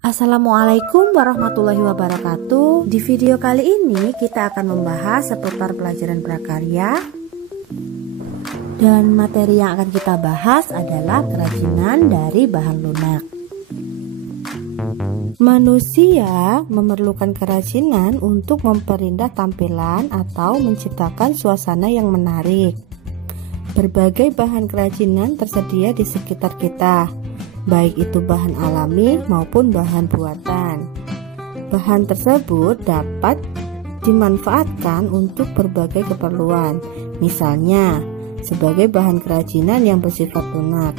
Assalamualaikum warahmatullahi wabarakatuh. Di video kali ini kita akan membahas seputar pelajaran prakarya. Dan materi yang akan kita bahas adalah kerajinan dari bahan lunak. Manusia memerlukan kerajinan untuk memperindah tampilan atau menciptakan suasana yang menarik. Berbagai bahan kerajinan tersedia di sekitar kita, baik itu bahan alami maupun bahan buatan. Bahan tersebut dapat dimanfaatkan untuk berbagai keperluan, misalnya sebagai bahan kerajinan yang bersifat lunak.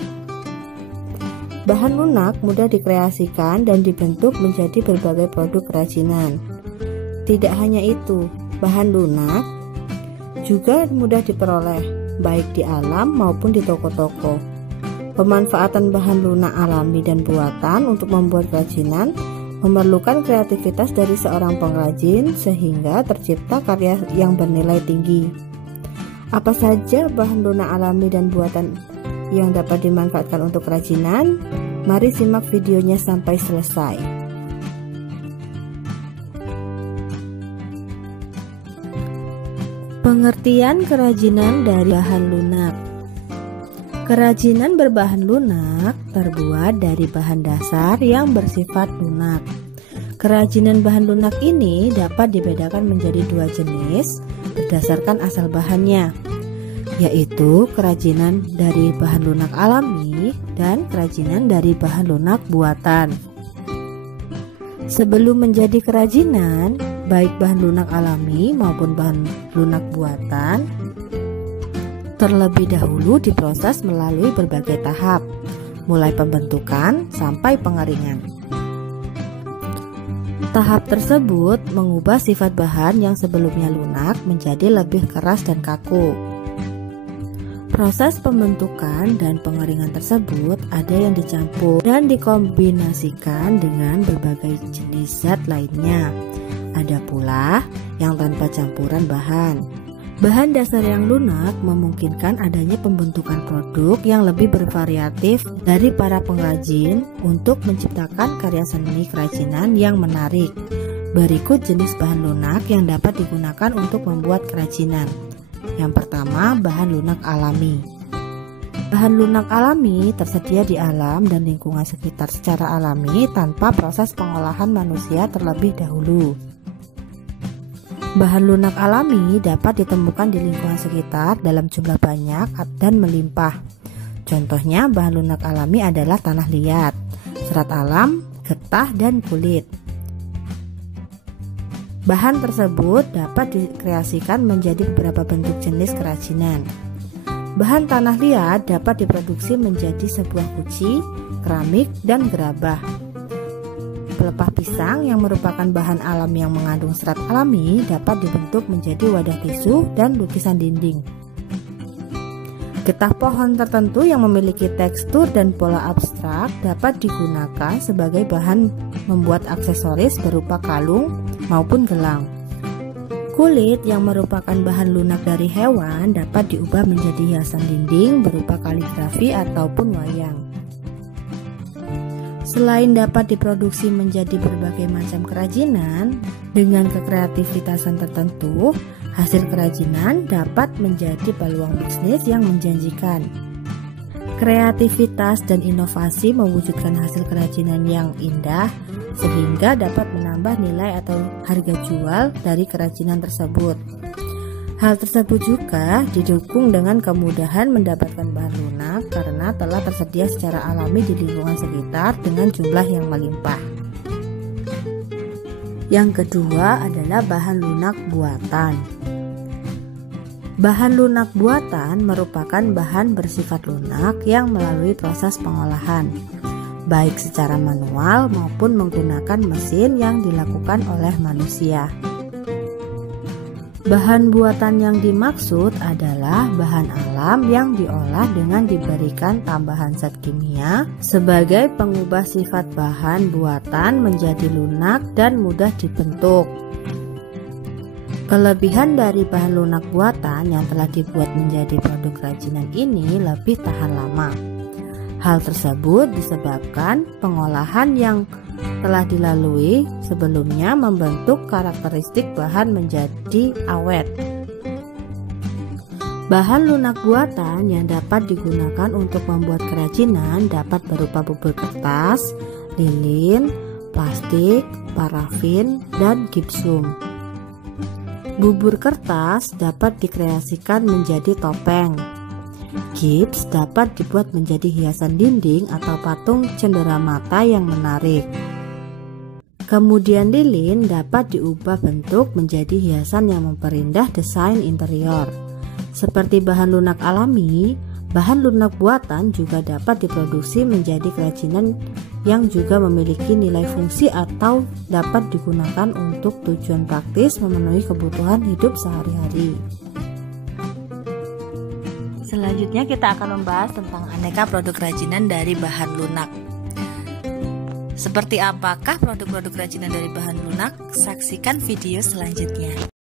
Bahan lunak mudah dikreasikan dan dibentuk menjadi berbagai produk kerajinan. Tidak hanya itu, bahan lunak juga mudah diperoleh, baik di alam maupun di toko-toko. Pemanfaatan bahan lunak alami dan buatan untuk membuat kerajinan memerlukan kreativitas dari seorang pengrajin sehingga tercipta karya yang bernilai tinggi. Apa saja bahan lunak alami dan buatan yang dapat dimanfaatkan untuk kerajinan? Mari simak videonya sampai selesai. Pengertian kerajinan dari bahan lunak. Kerajinan berbahan lunak terbuat dari bahan dasar yang bersifat lunak. Kerajinan bahan lunak ini dapat dibedakan menjadi dua jenis berdasarkan asal bahannya, yaitu kerajinan dari bahan lunak alami dan kerajinan dari bahan lunak buatan. Sebelum menjadi kerajinan, baik bahan lunak alami maupun bahan lunak buatan, terlebih dahulu diproses melalui berbagai tahap, mulai pembentukan sampai pengeringan. Tahap tersebut mengubah sifat bahan yang sebelumnya lunak menjadi lebih keras dan kaku. Proses pembentukan dan pengeringan tersebut ada yang dicampur dan dikombinasikan dengan berbagai jenis zat lainnya. Ada pula yang tanpa campuran bahan. Bahan dasar yang lunak memungkinkan adanya pembentukan produk yang lebih bervariatif dari para pengrajin untuk menciptakan karya seni kerajinan yang menarik. Berikut jenis bahan lunak yang dapat digunakan untuk membuat kerajinan. Yang pertama, bahan lunak alami. Bahan lunak alami tersedia di alam dan lingkungan sekitar secara alami tanpa proses pengolahan manusia terlebih dahulu. Bahan lunak alami dapat ditemukan di lingkungan sekitar dalam jumlah banyak dan melimpah. Contohnya bahan lunak alami adalah tanah liat, serat alam, getah, dan kulit. Bahan tersebut dapat dikreasikan menjadi beberapa bentuk jenis kerajinan. Bahan tanah liat dapat diproduksi menjadi sebuah guci, keramik, dan gerabah. Pelepah pisang yang merupakan bahan alam yang mengandung serat alami dapat dibentuk menjadi wadah tisu dan lukisan dinding. Getah pohon tertentu yang memiliki tekstur dan pola abstrak dapat digunakan sebagai bahan membuat aksesoris berupa kalung maupun gelang. Kulit yang merupakan bahan lunak dari hewan dapat diubah menjadi hiasan dinding berupa kaligrafi ataupun wayang. Selain dapat diproduksi menjadi berbagai macam kerajinan, dengan kekreativitasan tertentu, hasil kerajinan dapat menjadi peluang bisnis yang menjanjikan. Kreativitas dan inovasi mewujudkan hasil kerajinan yang indah, sehingga dapat menambah nilai atau harga jual dari kerajinan tersebut. Hal tersebut juga didukung dengan kemudahan mendapatkan bahan lunak karena telah tersedia secara alami di lingkungan sekitar dengan jumlah yang melimpah. Yang kedua adalah bahan lunak buatan. Bahan lunak buatan merupakan bahan bersifat lunak yang melalui proses pengolahan, baik secara manual maupun menggunakan mesin yang dilakukan oleh manusia. Bahan buatan yang dimaksud adalah bahan alam yang diolah dengan diberikan tambahan zat kimia sebagai pengubah sifat bahan buatan menjadi lunak dan mudah dibentuk. Kelebihan dari bahan lunak buatan yang telah dibuat menjadi produk kerajinan ini lebih tahan lama. Hal tersebut disebabkan pengolahan yang telah dilalui sebelumnya membentuk karakteristik bahan menjadi awet. Bahan lunak buatan yang dapat digunakan untuk membuat kerajinan dapat berupa bubur kertas, lilin, plastik, parafin, dan gipsum. Bubur kertas dapat dikreasikan menjadi topeng. Gips dapat dibuat menjadi hiasan dinding atau patung cenderamata yang menarik. Kemudian lilin dapat diubah bentuk menjadi hiasan yang memperindah desain interior. Seperti bahan lunak alami, bahan lunak buatan juga dapat diproduksi menjadi kerajinan yang juga memiliki nilai fungsi atau dapat digunakan untuk tujuan praktis memenuhi kebutuhan hidup sehari-hari. Selanjutnya kita akan membahas tentang aneka produk kerajinan dari bahan lunak. Seperti apakah produk-produk kerajinan dari bahan lunak? Saksikan video selanjutnya.